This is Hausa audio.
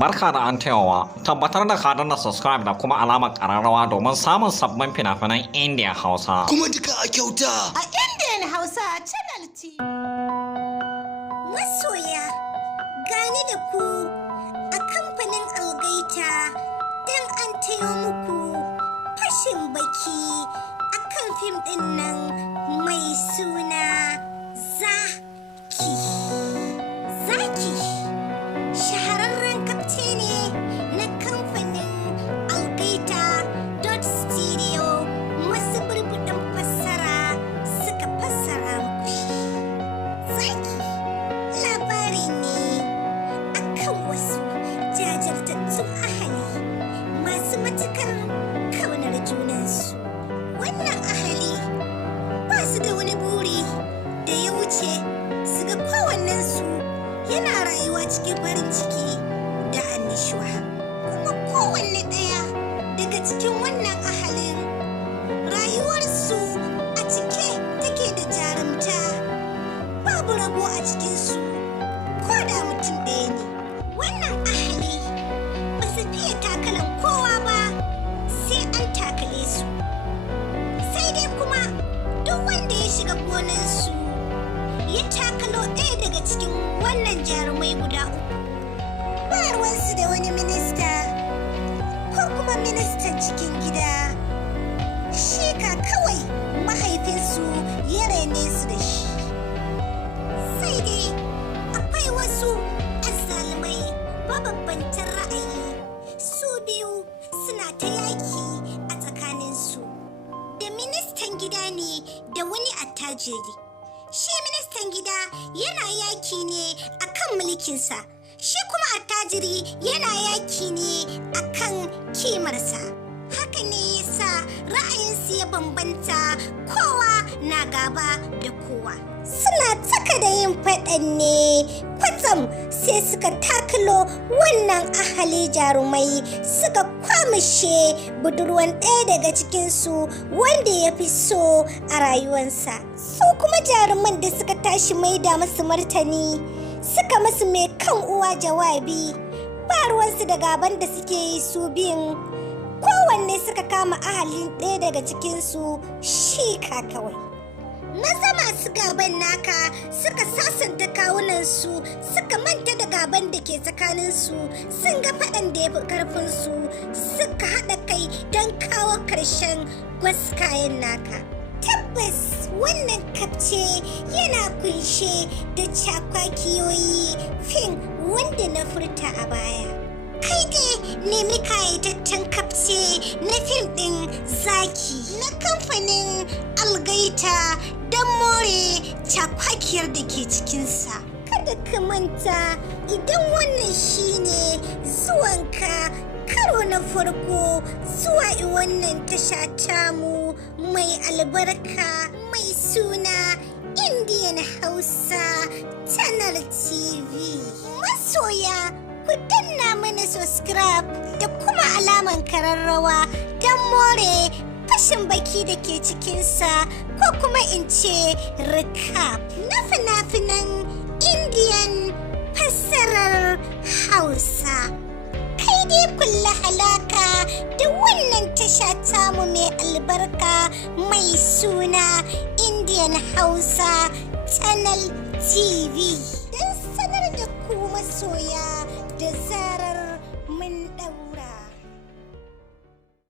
Barka da an tayawa, tabbatar da ka danna subscribe da kuma alamar ƙararrawa domin samun sabbin fina-finan Indiya Hausa. Kuma duka a kyauta! A Indian Hausa Channel TV. Masoya, gani da ku a kamfanin algaita don an tayo muku fashin baki a kan fim ɗin nan mai suna Zaki. Zaki shahararren kafce ne na kamfanin algaita studio masu burbuɗin fassara suka fassara muku shi. Zaki labari ne akan wasu jajirtattun ahali masu matukar kaunar junansu. Wannan ahali ba su da wani buri da ya wuce su ga kowannensu yana rayuwa cikin farin ciki da annishuwa. Kuma kowanne ɗaya daga cikin wannan ahalin rayuwarsu a cike take da jarumta, babu rabo a cikinsu ko da mutum ɗaya ne. Wannan ahali ba su fiye takalan kowa ba sai an takale su, sai dai kuma duk wanda ya shiga gonansu ya takalo ɗaya daga cikin wannan jarumai guda uku, ba ruwansu da wani minista ko kuma ministan cikin gida. Shi ka kawai mahaifinsu ya raine su da shi. Sai dai akwai wasu azzalumai mabambantan ra'ayi, su biyu suna ta yaki a tsakaninsu. Da ministan gida ne da wani attajiri. Shi ministan gida yana yaki ne akan mulkinsa, shi kuma attajiri yana yaki ne akan kimarsa. Haka ne ya sa ra'ayinsu ya bambanta, kowa na gaba da kowa. Suna tsaka da yin faɗan ne, kwatsam sai suka takalo wannan ahali jarumai suka kwamishe budurwan ɗaya daga cikinsu wanda ya fi so a rayuwansa. Su kuma jaruman da suka tashi maida musu martani suka musu mai kan uwa jawabi, ba ruwansu da gaban da suke yi su biyun. Kowanne suka kama ahalin ɗaya daga cikinsu shi ka kawai. Maza masu gaban naka suka sasanta kawunansu, suka manta da gaban da ke tsakaninsu, sun ga faɗan da ya fi ƙarfinsu, suka haɗa kai don kawo ƙarshen gwaskayen naka. Tabbas wannan kafce yana kunshe da cakwakiyoyi fim wanda na furta a baya. Kai dai nemi kayataccen kafce na fim ɗin Zaki na kamfanin algaita don more cakwakiyar da ke cikinsa. Kada ka manta, idan wannan shine zuwanka karo na farko zuwa wannan tasha tamu mai albarka mai suna Indian Hausa Channel TV. Masoya, ku danna mana subscribe da kuma alaman kararrawa don more fashin baki da ke cikinsa, ko kuma in ce recap na fina-finan Indian fassarar Hausa. Kai dai kulla halaka da wannan tasha tamu mai albarka mai suna Indian Hausa Channel TV don sanar da ku masoya da zarar mun ɗaura.